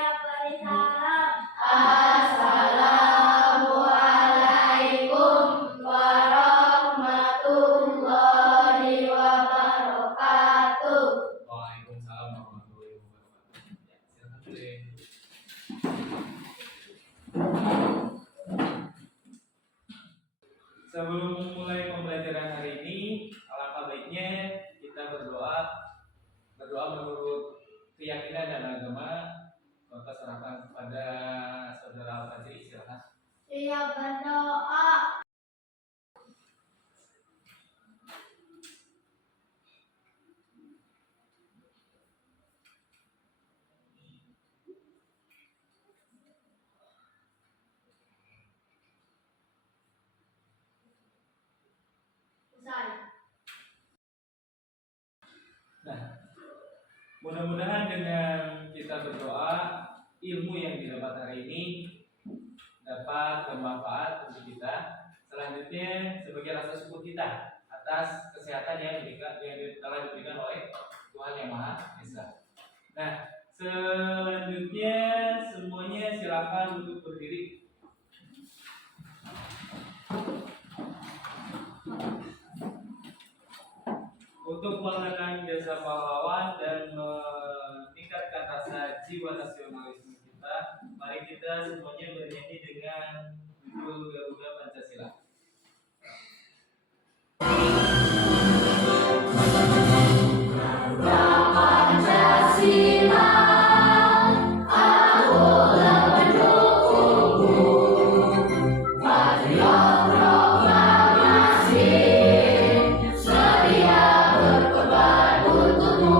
Assalamualaikum warahmatullahi wabarakatuh. Waalaikumsalam warahmatullahi wabarakatuh. Ya, sebelum memulai pembelajaran hari ini, alangkah baiknya kita berdoa menurut keyakinan dan agama. Maka serahkan kepada saudara Al-Fajri, silakan. Siap berdoa. Nah, mudah-mudahan dengan kita berdoa, ilmu yang didapat hari ini dapat bermanfaat untuk kita. Selanjutnya, sebagai rasa syukur kita atas kesehatan yang telah diberikan oleh Tuhan Yang Maha Esa. Nah, selanjutnya semuanya silakan duduk berdiri. Untuk mengenang jasa pahlawan dan meningkatkan rasa jiwa nasionalisme kita, mari kita semuanya bernyanyi dengan judul Garuda Pancasila. Garuda Pancasila, akulah pendukungmu, patriot proklamasi, setia berkorban untukmu.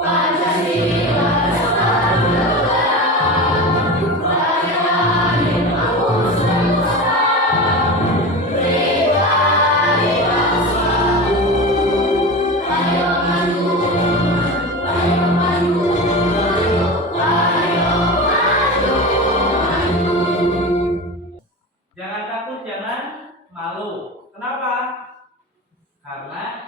Pancasila dasar negara, rakyat bangun bangsa, berdikari bangsaku. Ayo maju, ayo maju, ayo maju, maju. Jangan takut, jangan malu. Kenapa? Karena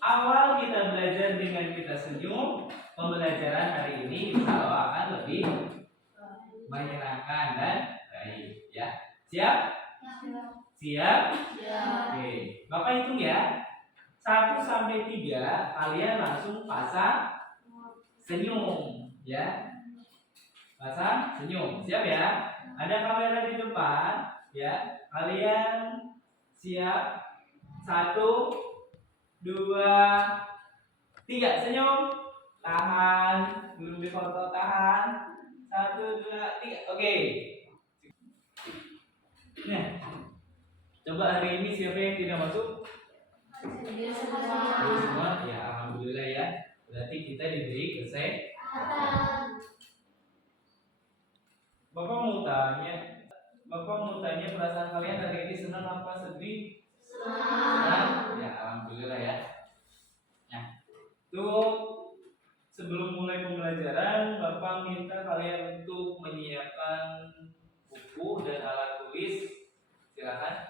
awal kita belajar dengan kita senyum, pembelajaran hari ini insya Allah akan lebih menyenangkan dan baik. Ya, siap? Siap? Oke, Bapak hitung ya. 1 sampai 3 kalian langsung pasang senyum, ya. Pasang senyum, siap ya? Ada kamera di depan, ya. Kalian siap? 1, 2, 3 senyum. Tahan, belum difoto, tahan. 1, 2, 3, oke. Nah, coba hari ini siapa yang tidak masuk? Semua, ya alhamdulillah ya. Berarti kita diberi kesehatan. Bapak mau tanya perasaan kalian hari ini senang apa sedih? Senang. Ya alhamdulillah ya. Nah, tuh sebelum mulai pembelajaran, Bapak minta kalian untuk menyiapkan buku dan alat tulis. Silakan.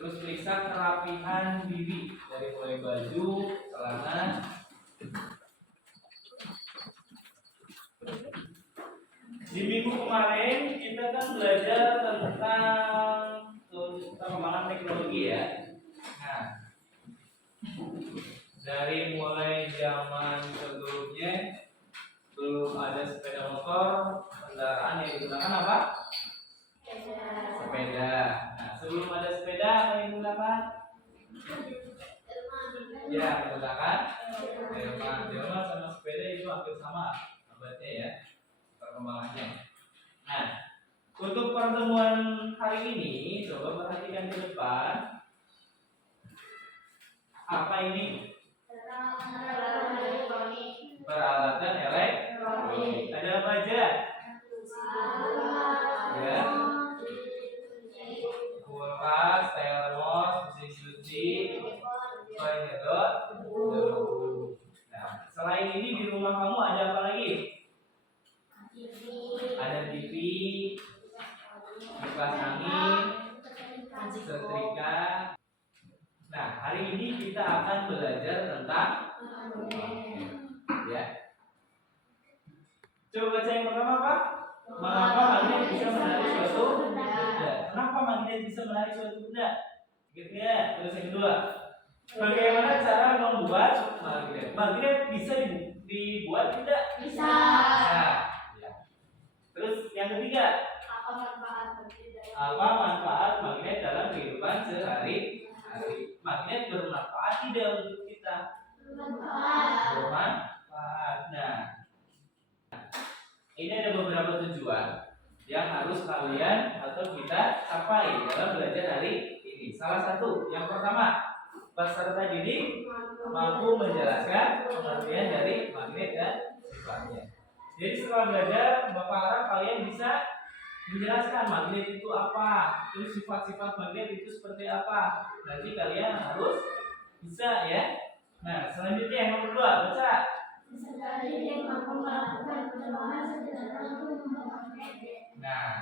Terus periksa kerapihan diri dari mulai baju, celana. Di minggu kemarin kita kan belajar tentang perkembangan teknologi ya. Nah, dari mulai zaman sebelumnya belum ada sepeda motor, kendaraan yang digunakan apa? Sepeda. Nah, sebelum ada sepeda apa yang digunakan? Ya, menggunakan delman sama sepeda itu hampir sama abadnya ya, perkembangannya. Nah, untuk pertemuan hari ini coba perhatikan ke depan. Apa ini? Peralatan elektronik. Ada apa aja? Ya. Kulkas, termos, mesin cuci, toilet. Nah, selain ini di rumah kamu ada apa lagi? Ada TV, kipas angin, setrika. Nah, hari ini kita akan belajar tentang ya. Coba baca yang pertama apa? Mengapa magnet bisa menarik suatu benda? Kenapa magnet bisa menarik suatu benda? Gitu ya. Terus yang kedua, bagaimana cara membuat magnet? Magnet bisa dibuat tidak? Bisa. Nah, ya. Terus yang ketiga, Apa manfaat magnet dalam apa manfaat magnet dalam kehidupan sehari-hari? Magnet bermanfaat tidak untuk kita? bermanfaat? Bermanfaat. Nah, ini ada beberapa tujuan yang harus kalian atau kita capai dalam belajar hari ini. Salah satu, yang pertama, peserta didik mampu menjelaskan pengertian dari magnet dan sifatnya. Jadi setelah belajar, Bapak harap kalian bisa menjelaskan magnet itu apa, terus sifat-sifat magnet itu seperti apa. Nanti kalian harus bisa ya. Nah, selanjutnya yang nomor 2, baca. Peserta didik mampu melakukan percobaan sederhana untuk membuat magnet. Nah,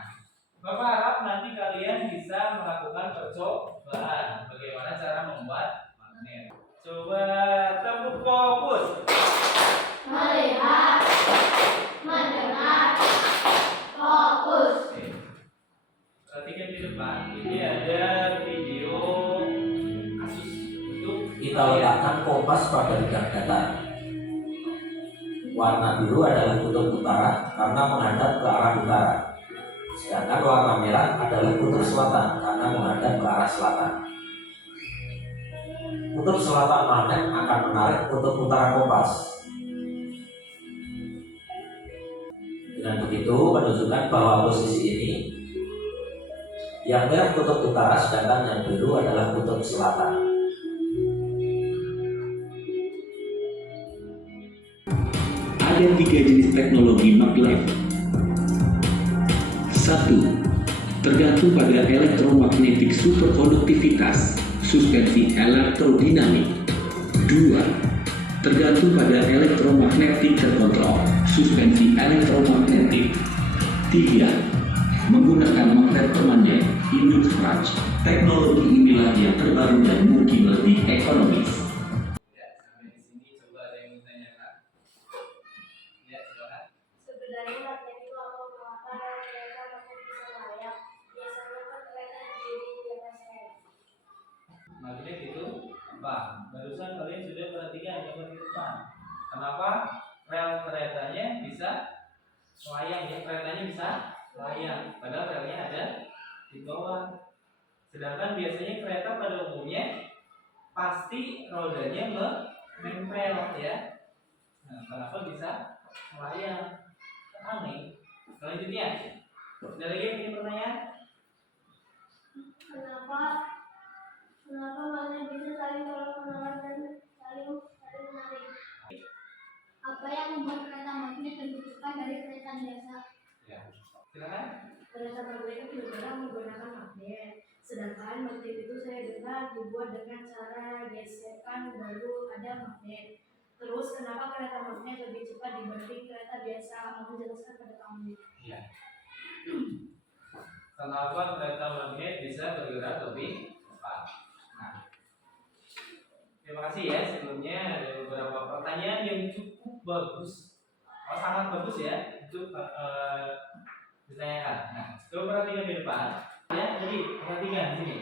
Bapak harap nanti kalian bisa melakukan percobaan bagaimana cara membuat magnet. Coba tepuk fokus. Melihat, mendengar, fokus. Oke. Perhatikan di depan. Ini ada video kasus untuk Kita letakkan kompas pada bidang datar. Warna biru adalah kutub utara karena menghadap ke arah utara. Sedangkan warna merah adalah kutub selatan karena menghadap ke arah selatan. Kutub selatan magnet akan menarik kutub utara kompas. Dengan begitu menunjukkan bahwa posisi ini yang merah kutub utara sedangkan yang biru adalah kutub selatan. Ada 3 jenis teknologi maglev. 1. Tergantung pada elektromagnetik superkonduktivitas, suspensi elektrodinamik. 2. Tergantung pada elektromagnetik terkontrol, suspensi elektromagnetik. 3. Menggunakan magnet permanen, induced charge. Teknologi inilah yang terbaru dan mungkin lebih ekonomis. Ya, sampai di sini coba ada yang mau tanyakan. Ya, silakan. Sebenarnya magnet itu apa? Mengapa kereta magnet bisa melayang? Biasanya kan kereta berdiri di atas rel. Magnet itu apa? Barusan kalian sudah perhatikan gambar di depan. Kenapa rel keretanya bisa melayang ya? Keretanya bisa melayang, padahal relnya ada di bawah. Sedangkan biasanya kereta pada umumnya pasti rodanya menempel ya. Nah, kenapa bisa melayang? Aneh. Selanjutnya, ada lagi yang punya pertanyaan? Kenapa magnet bisa saling tolong-menolong dan saling menarik? Apa yang membuat kereta magnet lebih cepat dari kereta biasa? Ya, silakan. Kereta magnet itu bergerak menggunakan magnet, sedangkan magnet itu saya dengar dibuat dengan cara gesekan baru ada magnet. Terus kenapa kereta magnet lebih cepat dibanding kereta biasa? Mau menjelaskan pada kami. Ya. Kenapa kereta magnet bisa bergerak lebih cepat? Nah, terima kasih ya. Sebelumnya ada beberapa pertanyaan yang cukup bagus, sangat bagus ya untuk ditanyakan. Nah, coba perhatikan di depan. Ya, jadi perhatikan di sini.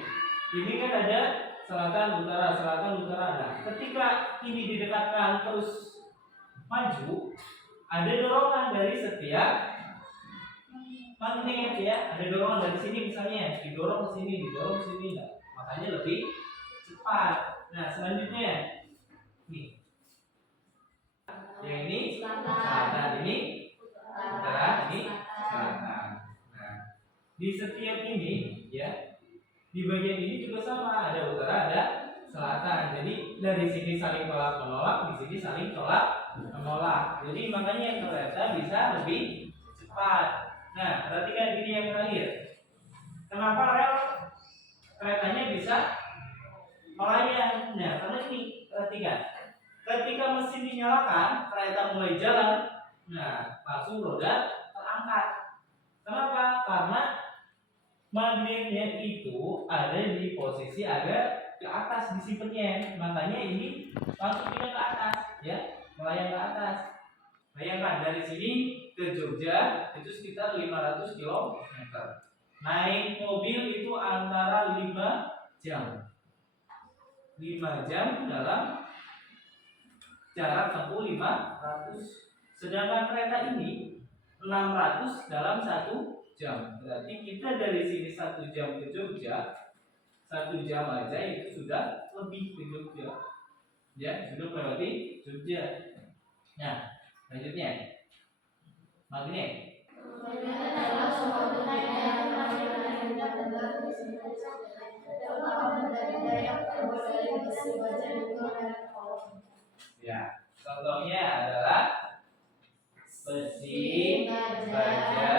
Ini kan ada selatan utara. Nah, ketika ini didekatkan terus maju, ada dorongan dari setiap magnet ya. Ada dorongan dari sini misalnya, didorong ke sini. Nah, makanya lebih cepat. Nah, selanjutnya nih. Yang ini selatan, ini utara, ini selatan. Nah, di setiap ini ya, di bagian ini juga sama, ada utara, ada selatan. Jadi dari sini saling tolak menolak, di sini saling tolak menolak. Jadi makanya kereta bisa lebih cepat. Nah, perhatikan ini yang terakhir. Kenapa rel keretanya bisa melayang? Nah, karena ini perhatikan. Ketika mesin dinyalakan, kereta mulai jalan. Nah, langsung roda terangkat. Kenapa? Karena magnetnya itu ada di posisi agak ke atas disimpannya. Makanya ini langsung pindah ke atas, ya, melayang ke atas. Bayangkan dari sini ke Jogja itu sekitar 500 km. Naik mobil itu antara 5 jam. 5 jam dalam jarak tempuh 500. Sedangkan kereta ini 600 dalam 1 jam. Berarti kita dari sini 1 jam ke Jogja, 1 jam aja itu sudah lebih ke Jogja. Ya, sudah melewati Jogja. Nah, lanjutnya. Magnet. Magnet adalah suatu benda yang terutama benda-benda yang terbuat dari besi, baja, nikel, dan kolom. Ya, contohnya adalah besi, baja,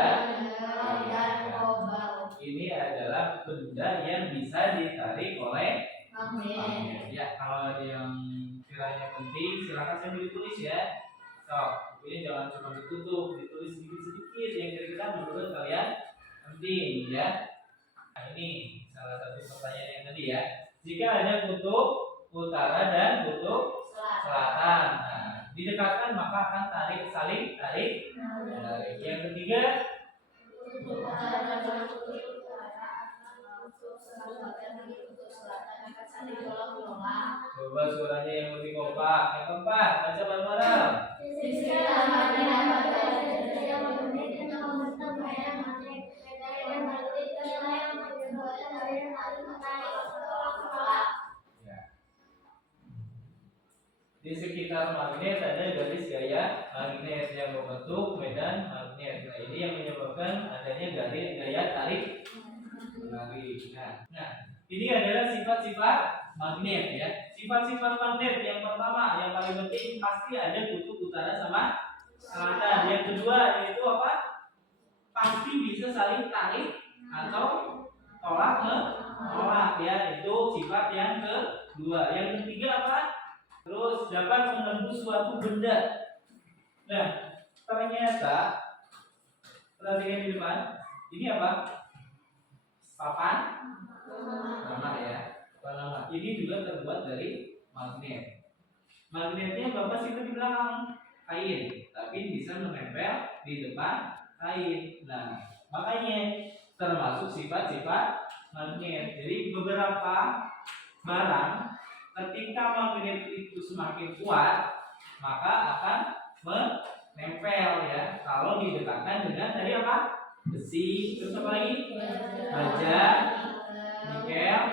dan kobalt. ini adalah benda yang bisa ditarik oleh magnet. Ya, kalau ada yang kiranya penting, silakan sambil ditulis ya. Ini jangan cuma ditutup, ditulis sedikit-sedikit yang kira-kira menurut kalian penting ya. Nah, ini salah satu pertanyaan yang tadi ya. Jika ada kutub utara dan kutub selatan, nah, didekatkan maka akan saling tarik. Yang ketiga, Kutub utara dan kutub selatan akan saling tolak-menolak. coba suaranya yang lebih kompak. Yang keempat, baca bareng-bareng. Di sekitar magnet ada yang magnet yang membentuk kayak magnet, yang magnet yang menyebabkan aliran tolak-menolak. Ya. Di sekitar magnet ada garis gaya magnet yang membentuk medan magnet. Nah, ini yang menyebabkan adanya garis gaya tarik menarik. Nah, ini adalah sifat-sifat magnet ya. Sifat-sifat magnet yang pertama, yang paling penting pasti ada kutub utara sama selatan. Yang kedua yaitu apa? Pasti bisa saling tarik atau tolak menolak ya. Itu sifat yang kedua. Yang ketiga apa? Terus dapat menembus suatu benda. Nah, ternyata perhatikan di depan. Ini apa? Papan lama ya. Lama. Ini juga terbuat dari magnet. Magnetnya Bapak simpan di belakang kain, tapi bisa menempel di depan kain. Nah, makanya termasuk sifat-sifat magnet. Jadi beberapa barang ketika magnet itu semakin kuat, maka akan menempel ya. Kalau didekatkan dengan tadi apa? Besi, terus apa lagi? Baja, nikel,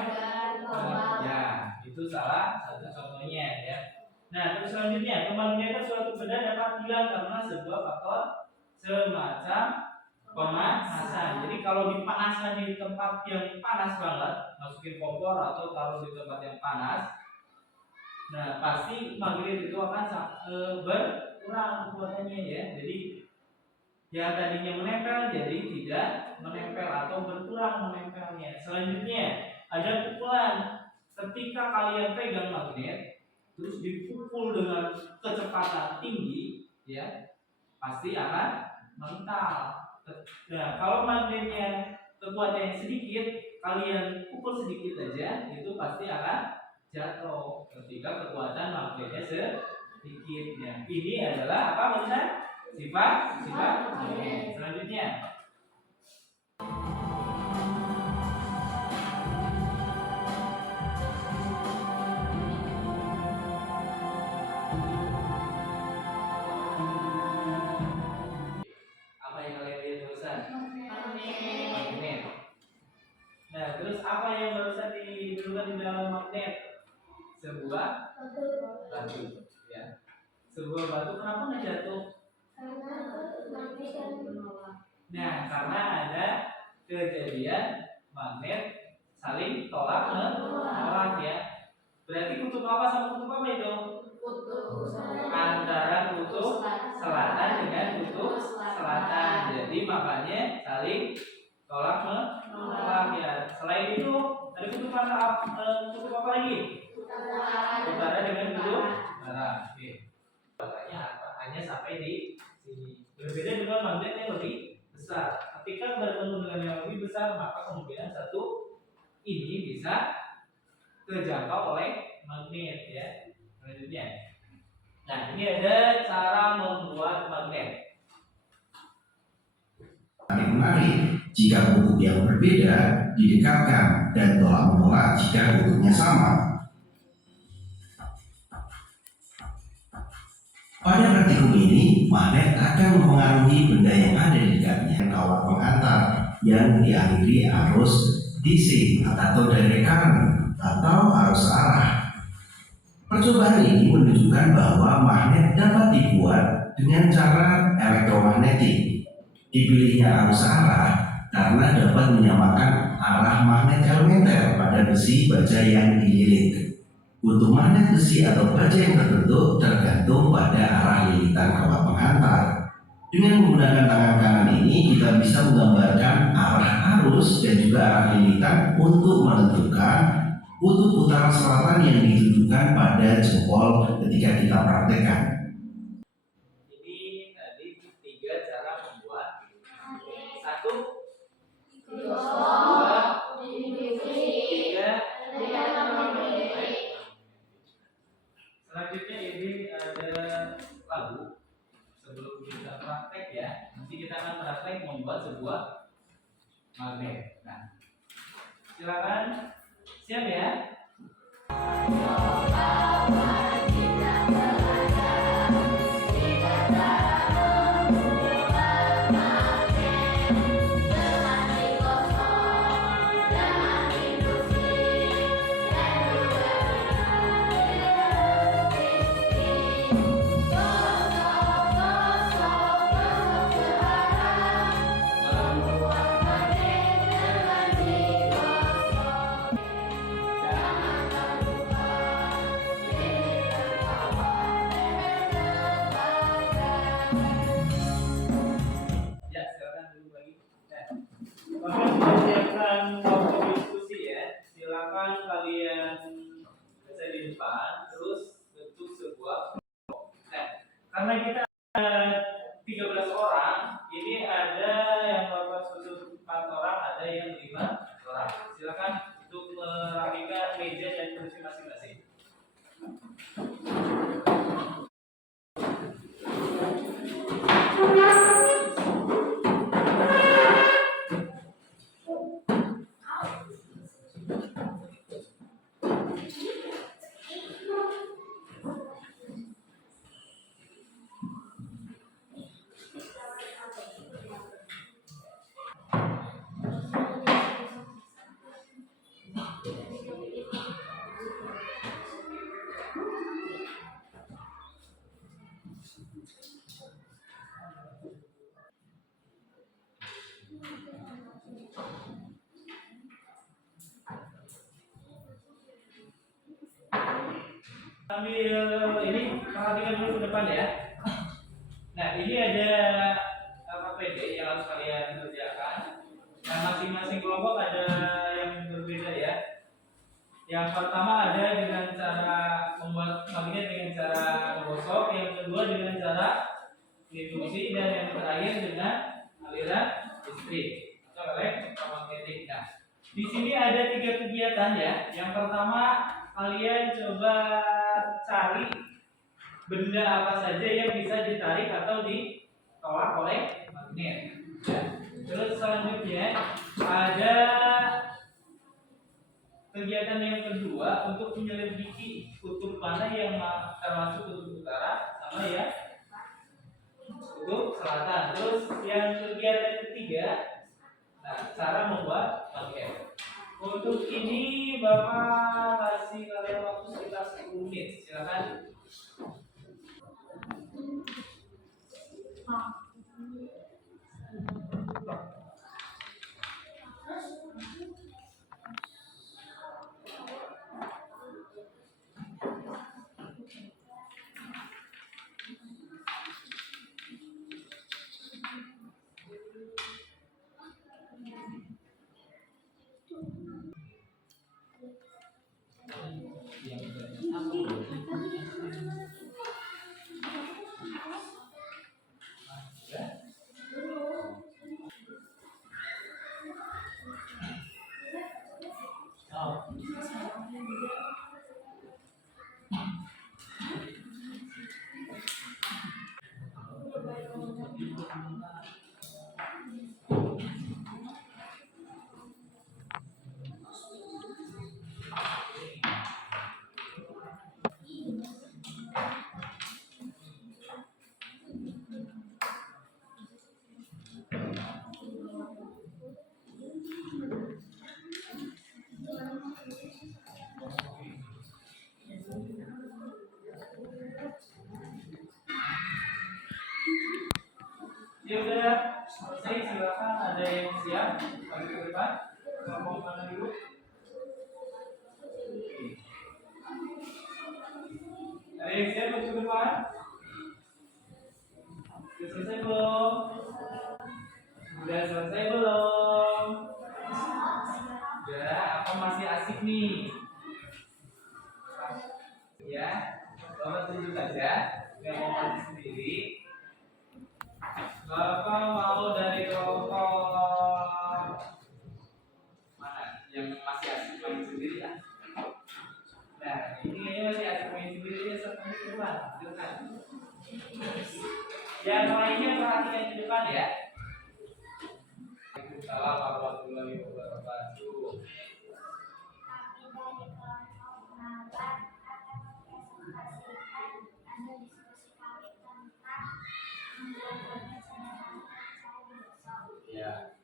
ya, itu salah satu contohnya ya. Nah, terus selanjutnya, kemagnetan suatu benda dapat hilang karena sebuah faktor semacam pemanasan. Jadi kalau dipanaskan di tempat yang panas banget, masukin kompor atau taruh di tempat yang panas, nah pasti magnet itu akan berkurang kekuatannya ya. Jadi yang tadinya menempel jadi tidak menempel atau berkurang menempelnya. Selanjutnya ada pukulan. Ketika kalian pegang magnet terus dipukul dengan kecepatan tinggi ya, pasti akan mental. Nah, kalau magnetnya kekuatannya sedikit, kalian pukul sedikit aja itu pasti akan jatuh ketika kekuatan magnetnya sedikit ya. Ini adalah apa maksudnya? Sifat magnet. Selanjutnya apa yang kalian lihat barusan? Magnet. Nah, terus apa yang barusan didudukkan di dalam magnet? Sebuah batu ya. Sebuah batu kenapa nggak jatuh? Nah, karena ada kejadian magnet saling tolak menolak ya. Berarti kutub apa sama kutub apa itu? Antara kutub selatan dengan kutub selatan. Jadi makanya saling tolak menolak ya. Selain itu ada kutub apa lagi? Utara dengan kutub barat. Oke. Baratnya apa? Hanya sampai di sini. Berbeda dengan magnet yang lebih besar. Ketika bertemu dengan yang lebih besar, maka kemungkinan satu ini bisa terjangkau oleh magnet ya. Selanjutnya Nah, ini ada cara membuat magnet. Menarik jika kutub yang berbeda didekatkan dan tolak menolak jika kutubnya sama. Pada praktikum ini, magnet akan mempengaruhi benda yang ada di dekatnya. Kawat pengantar yang diakhiri arus DC atau direct current atau arus arah. Percobaan ini menunjukkan bahwa magnet dapat dibuat dengan cara elektromagnetik. Dipilihnya arus arah karena dapat menyamakan arah magnet elementer pada besi baja yang dililit. Untuk magnet besi atau baja yang terbentuk tergantung pada arah lilitan kawat pengantar. Dengan menggunakan tangan kanan ini, kita bisa menggambarkan arah arus dan juga arah lilitan untuk menentukan kutub utara selatan yang ditunjukkan pada jempol ketika kita praktekkan. Ini tadi 3 cara membuat. 1, 2, 3. Selanjutnya ini ada lagu. Sebelum kita praktek ya, nanti kita akan praktek membuat sebuah magnet. Nah, silakan siap ya. Ya, silakan dulu lagi. Kami menyiapkan waktu diskusi ya. Silakan kalian baca di depan, terus bentuk sebuah kelompok. Nah, karena kita ada 13 orang, ini ada yang bapak susun 4 orang, ada yang 5 orang. Silakan untuk merapikan meja dan kursi masing-masing. Sambil ini perhatikan dulu ke depan ya. Nah, ini ada KPD yang harus kalian kerjakan. Nah, masing-masing kelompok ada yang berbeda ya. Yang pertama ada dengan cara membuat magnet dengan cara menggosok, yang kedua dengan cara induksi, dan yang terakhir dengan aliran listrik atau elektromagnetik. Nah, di sini ada 3 kegiatan ya. Yang pertama, kalian coba cari benda apa saja yang bisa ditarik atau ditolak oleh magnet. Ya. Terus selanjutnya ada kegiatan yang kedua untuk menyelidiki kutub mana yang termasuk kutub utara sama ya kutub selatan. Terus yang kegiatan ketiga, nah, cara membuat magnet. Untuk ini Bapak kasih kalian waktu sekitar 10 menit. Silakan. Ya udah selesai, silakan ada yang siap maju ke depan. Kelompok mana dulu? Ada yang siap maju ke depan? Sudah selesai belum? Sudah selesai belum? Sudah, apa masih asik nih? Ya, Bapak tunjuk aja, nggak mau maju sendiri. Bapak mau dari kelompok mana? Yang masih asik main sendiri ya? Nah, ini kayaknya masih asik main sendiri ya, sampai ke depan. Yang lainnya perhatikan ke depan ya. Waalaikumsalam warahmatullahi wabarakatuh. Ya,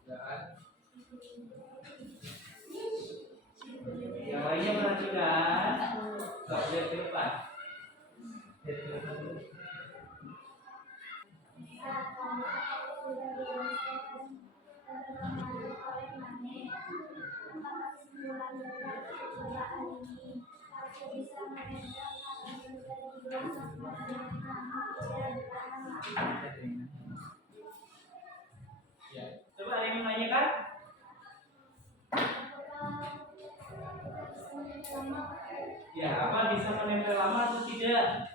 silakan. Yang lainnya perhatikan. Sok lihat ke depan. Lihat ke depan dulu. Ya, coba ada yang menanyakan? Ya, apa bisa menempel lama atau tidak?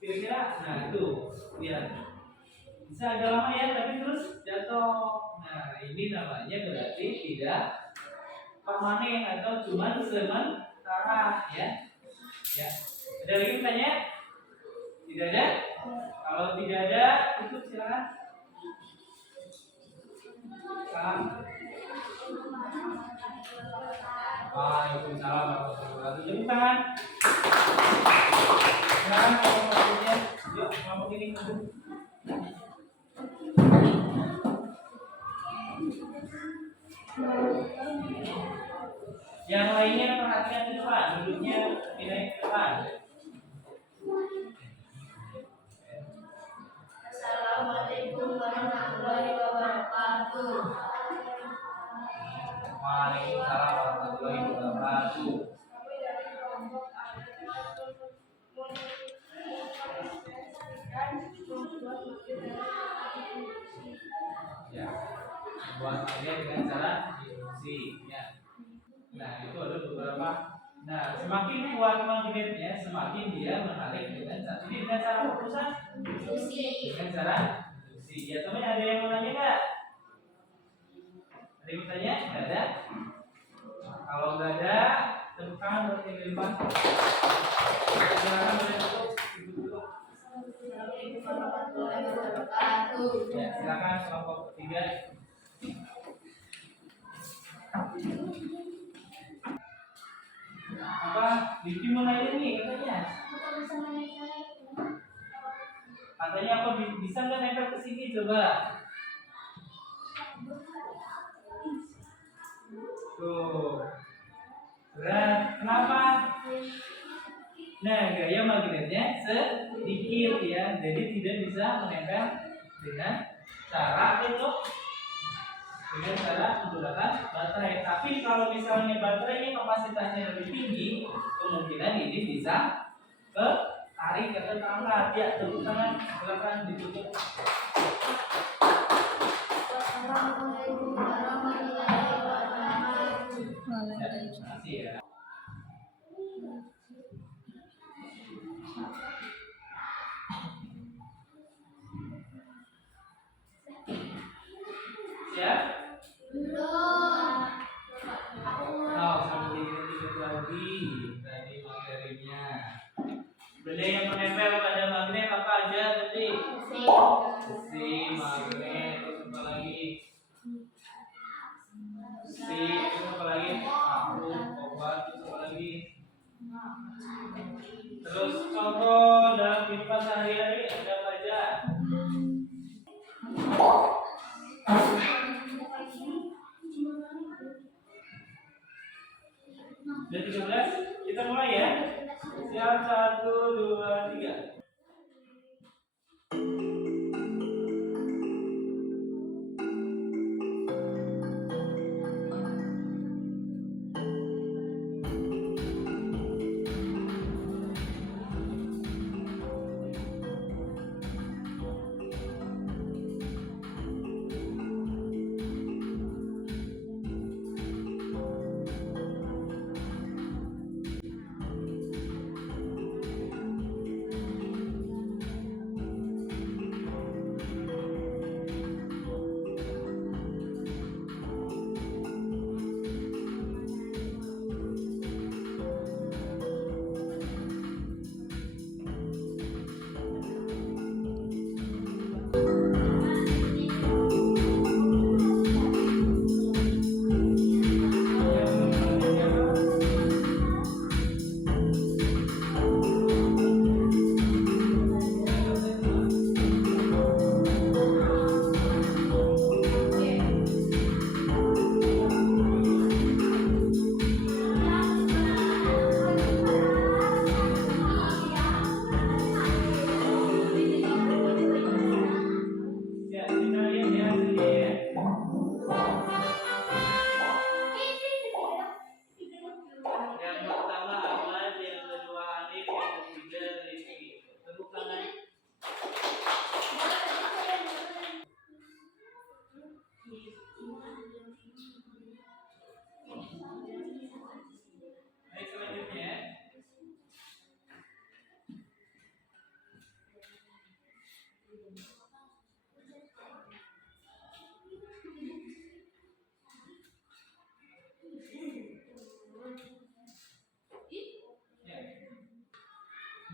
Kira-kira, nah itu, lihat. Bisa agak lama ya, tapi terus jatuh. Nah, ini namanya berarti tidak permanen atau cuma sementara ya. Ya. Ada lagi bertanya? Tidak ada? Kalau tidak ada, tutup silakan. Salam. Waalaikumsalam warahmatullahi wabarakatuh. Tepuk tangan. Sekarang kalau maksudnya, yuk kelompok ini. Yang lainnya perhatikan ke depan, duduknya pindah ke depan. Assalamualaikum warahmatullahi wabarakatuh. Waalaikumsalam warahmatullahi wabarakatuh. Ya, buat aja dengan cara diskusi. Ya. Nah, itu ada beberapa. Nah, semakin kuat magnetnya, semakin dia menarik dengan cara ini dengan cara fokusan. Dengan cara diskusi. Ya, teman ada yang mau nanya nggak? Ada yang mau tanya? Nggak ada? Kalau nggak ada, tepuk tangan buat yang di depan. Silakan boleh tutup. Assalamualaikum warahmatullahi wabarakatuh. Ya, silakan kelompok ketiga. Apa? Diki mau nanya nih katanya. Katanya apa bisa nggak nempel ke sini coba? Tuh. Berat. Kenapa? Nah, gaya magnetnya sedikit ya, jadi tidak bisa menempel dengan cara itu, dengan cara menggunakan baterai. Tapi kalau misalnya baterainya kapasitasnya lebih tinggi, kemungkinan ini bisa ke tarik atau terangkat. Ya, tepuk tangan, silakan ditutup. Assalamualaikum warahmatullahi wabarakatuh. Ya, terima kasih ya. Siap? Belum. Oh, sampai dikit lagi tadi materinya. Benda yang menempel pada magnet apa aja tadi? Besi, magnet, terus apa lagi? Besi, terus apa lagi? Paku, obat, terus apa lagi? Terus contoh dalam kehidupan sehari-hari ada apa aja? Udah 13, kita mulai ya. Siap, 1, 2, 3.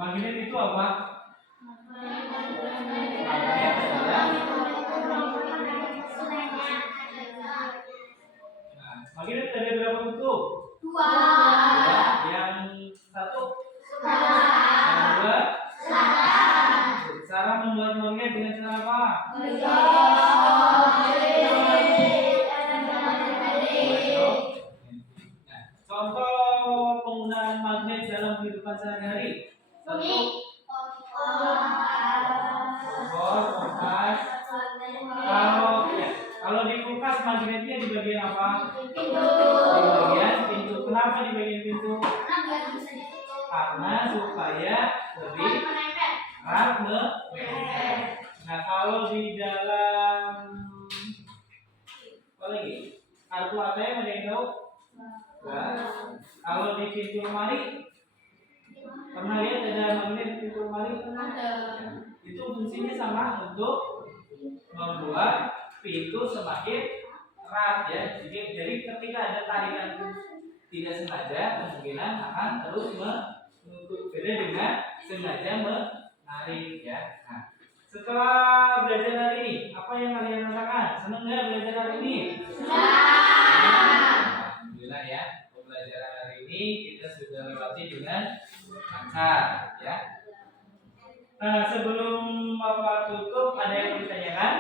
Magnet itu apa? Magnet adalah magnet ada berapa bentuk? Dua. Yang satu? Yang dua? Cara membuat magnet dengan cara apa? Nah, contoh penggunaan magnet dalam kehidupan sehari-hari. Satu, kompor, kompas. Kalau di kulkas magnetnya di bagian apa? Di bagian pintu. Kenapa di bagian pintu? Karena supaya lebih erat menempel. Nah, kalau di dalam apa lagi? Kartu ATM ada yang tahu? Nah, kalau di pintu lemari pernah lihat ada magnet di pintu lemari? Itu fungsinya sama untuk membuat pintu semakin erat ya. Jadi ketika ada tarikan tidak sengaja kemungkinan akan terus menutup. Beda dengan sengaja menarik ya. Nah, setelah belajar hari ini, apa yang kalian rasakan? Senang nggak belajar hari ini? Alhamdulillah ya. Pembelajaran hari ini kita sudah lewati dengan lancar ya. Nah, sebelum Bapak tutup, ada yang mau ditanyakan?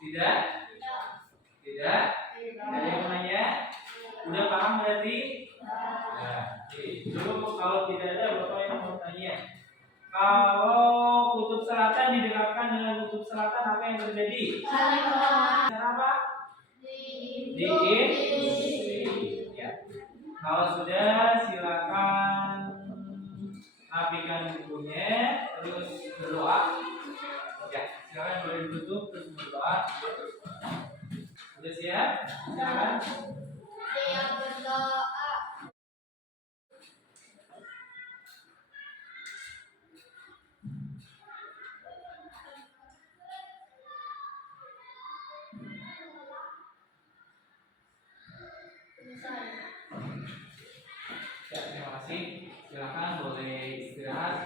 Tidak? Tidak? Ada yang mau nanya? Udah paham berarti? Nah, dulu kalau tidak ada, Bapak yang mau tanya. Kalau kutub selatan didekatkan dengan kutub selatan, apa yang terjadi? Cara apa? Diisi. Ya. Kalau sudah, silakan rapikan bukunya, terus berdoa. Ya, silakan boleh ditutup terus berdoa. Sudah siap? Silakan. Ya, terima kasih. Silakan boleh istirahat.